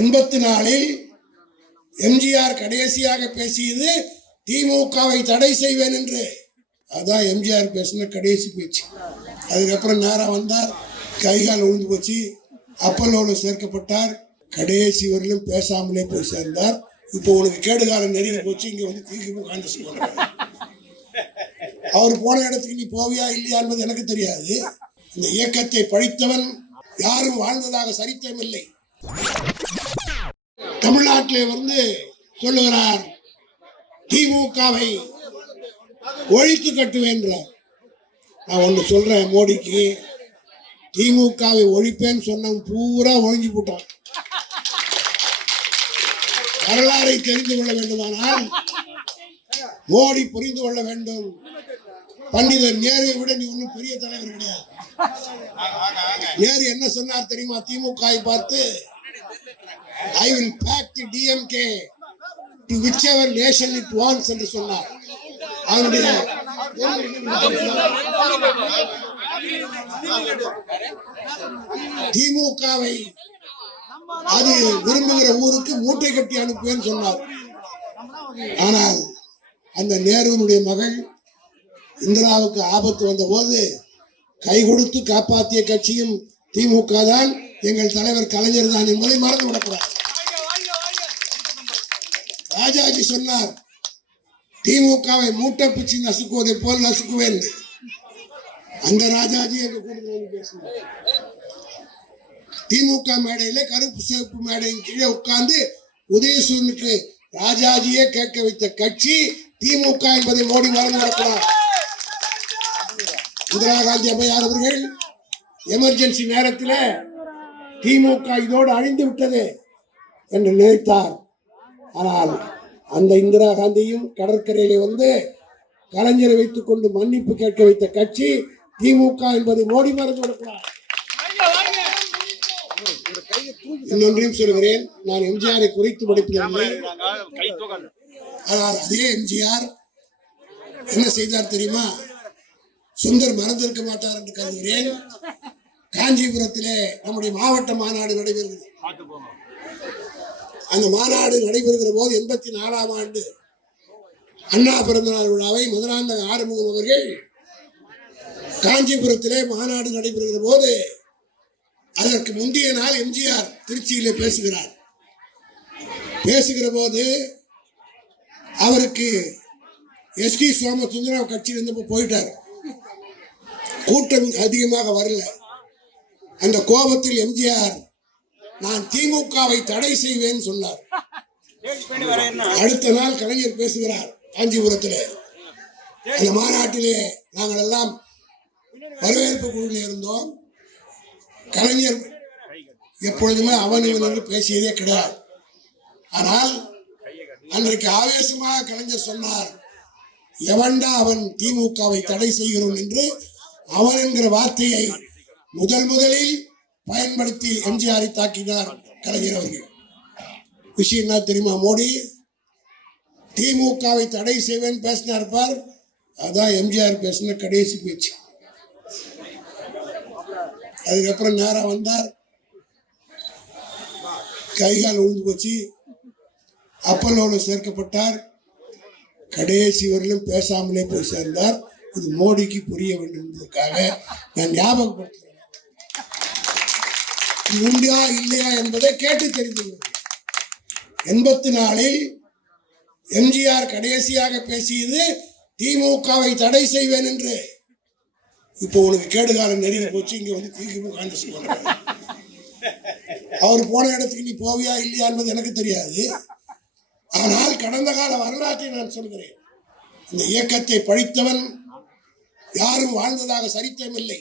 எண்பத்தி நாலில் எம்ஜிஆர் கடைசியாக பேசியது திமுகவை தடை செய்வேன் என்று. அதான் எம்ஜிஆர் பேசின கடைசி பேச்சு. அதுக்கப்புறம் நேரம் வந்தார் கைகால் விழுந்து போச்சு அப்பல்லோவில் சேர்க்கப்பட்டார் கடைசி வரையிலும் பேசாமலே போய் சேர்ந்தார். இப்போ உனக்கு கேடுகாலம் நெருங்கி போச்சு இங்கே வந்து திமுக காங்கிரஸ் அவர் போன இடத்துக்கு நீ போவியா இல்லையா என்பது எனக்கு தெரியாது. இந்த இயக்கத்தை பழித்தவன் யாரும் வாழ்ந்ததாக சரித்திரம் இல்லை. தமிழ்நாட்டிலே வந்து சொல்லுகிறார் திமுகவை ஒழித்து கட்டுவேன்றார் நான் ஒன்று சொல்றேன் மோடிக்கு திமுகவை ஒழிப்பேன்னு சொன்னவன் பூரா ஒழிஞ்சு போட்டான். வரலாறை தெரிந்து கொள்ள வேண்டுமானால் மோடி புரிந்து கொள்ள வேண்டும். பண்டிதர் நேருவை விட நீ ஒன்றும் பெரிய தலைவர் கிடையாது. நேரு என்ன சொன்னார் தெரியுமா? திமுகவை பார்த்து I will back the DMK to whichever nation it wants என்று சொன்னார். அவனுடைய திமுகவை அது விரும்புகிற ஊருக்கு மூட்டை கட்டி அனுப்புவேன்னு சொன்னார். ஆனால் அந்த நேருவினுடைய மகள் இந்திராவுக்கு ஆபத்து வந்தபோது கை கொடுத்து காப்பாற்றிய கட்சியும் திமுக தான் எங்கள் தலைவர் கலைஞர் தான் என்பதை மறந்து விடக்கூடாது ராஜாஜி சொன்னார் திமுகவை மூட்டை பிச்சு நசுக்குவதை போல் நசுக்குவேன். அந்த ராஜாஜி எங்க கூட்டத்தில் பேசுவார் பேசினார் திமுக மேடையில கருப்பு சிவப்பு மேடையின் கீழே உட்கார்ந்து உதயசூரனுக்கு ராஜாஜியே கேட்க வைத்த கட்சி திமுக என்பதை மோடி மறந்து வரக்கூடாது இந்திரா காந்தி அம்மையார் அவர்கள் எமர்ஜென்சி நேரத்தில் திமுக இதோடு அழிந்து விட்டது என்று நினைத்தார். ஆனால் அந்த இந்திரா காந்தியும் கடற்கரையிலே வந்து கலைஞரை வைத்துக் கொண்டு மன்னிப்பு கேட்க வைத்த கட்சி திமுக என்பதை மோடி மறந்து விடக்கூடாது. இன்னொன்றையும் சொல்கிறேன் நான் எம்ஜிஆரை குறைத்து படிப்பதில்லை. ஆனால் அதே எம்ஜிஆர் என்ன செய்தார் தெரியுமா? சுந்தர் மறந்திருக்க மாட்டார் என்று கருதுகிறேன். காஞ்சிபுரத்திலே நம்முடைய மாவட்ட மாநாடு நடைபெறுகிறது. அந்த மாநாடு நடைபெறுகிற போது எண்பத்தி நாலாம் ஆண்டு அண்ணா பிறந்தநாள் விழாவை மதுராந்தக ஆறுமுகம் அவர்கள் காஞ்சிபுரத்திலே மாநாடு நடைபெறுகிற போது அதற்கு முந்தைய நாள் எம்ஜிஆர் திருச்சியிலே பேசுகிறார். பேசுகிற போது அவருக்கு எஸ்டி சோமசுந்தரம் கட்சியில் இருந்தப்போ போயிட்டார். கூட்டம் அதிகமாக வரல. அந்த கோபத்தில் எம்ஜிஆர் நான் திமுகவை தடை செய்வேன் சொன்னார். அடுத்த நாள் கலைஞர் பேசுகிறார் காஞ்சிபுரத்திலே. அந்த மாநாட்டிலே நாங்கள் எல்லாம் வரவேற்பு குழுவில் இருந்தோம். கலைஞர் எப்பொழுதுமே அவன் இவன் என்று பேசியதே கிடையாது. ஆனால் அன்றைக்கு ஆவேசமாக கலைஞர் சொன்னார் எவன்டா அவன் திமுகவை தடை செய்கிறோம் என்று? அவன் என்கிற வார்த்தையை முதல் முதலில் பயன்படுத்தி எம்ஜிஆரை தாக்கினார் கலைஞர் அவர்கள். விஷயம் என்ன தெரியுமா மோடி? திமுகவை தடை செய்வேன் பேசினார் பார். அதான் எம்ஜிஆர் பேசின கடைசி பேச்சு. அதுக்கப்புறம் நேரம் வந்தார். கைகால் விழுந்து போச்சு. அப்பல்லோடு சேர்க்கப்பட்டார். கடைசி வரையிலும் பேசாமலே போய் சேர்ந்தார். இது மோடிக்கு புரிய வேண்டும் என்பதற்காக நான் ஞாபகப்படுத்துகிறேன். இது உண்டா இல்லையா என்பதை கேட்டு தெரிந்து எண்பத்தி நாலில் எம்ஜிஆர் கடைசியாக பேசியது திமுகவை தடை செய்வேன் என்று. இப்போ உனக்கு கேடுகாலம் நெருங்கி போச்சு இங்க வந்து திமுக காங்கிரஸ் அவர் போன இடத்துக்கு நீ போவியா இல்லையா என்பது எனக்கு தெரியாது. ஆனால் கடந்த கால வரலாற்றை நான் சொல்கிறேன். இந்த இயக்கத்தை பழித்தவன் யாரும் வாழ்ந்ததாக சரித்திரம் இல்லை.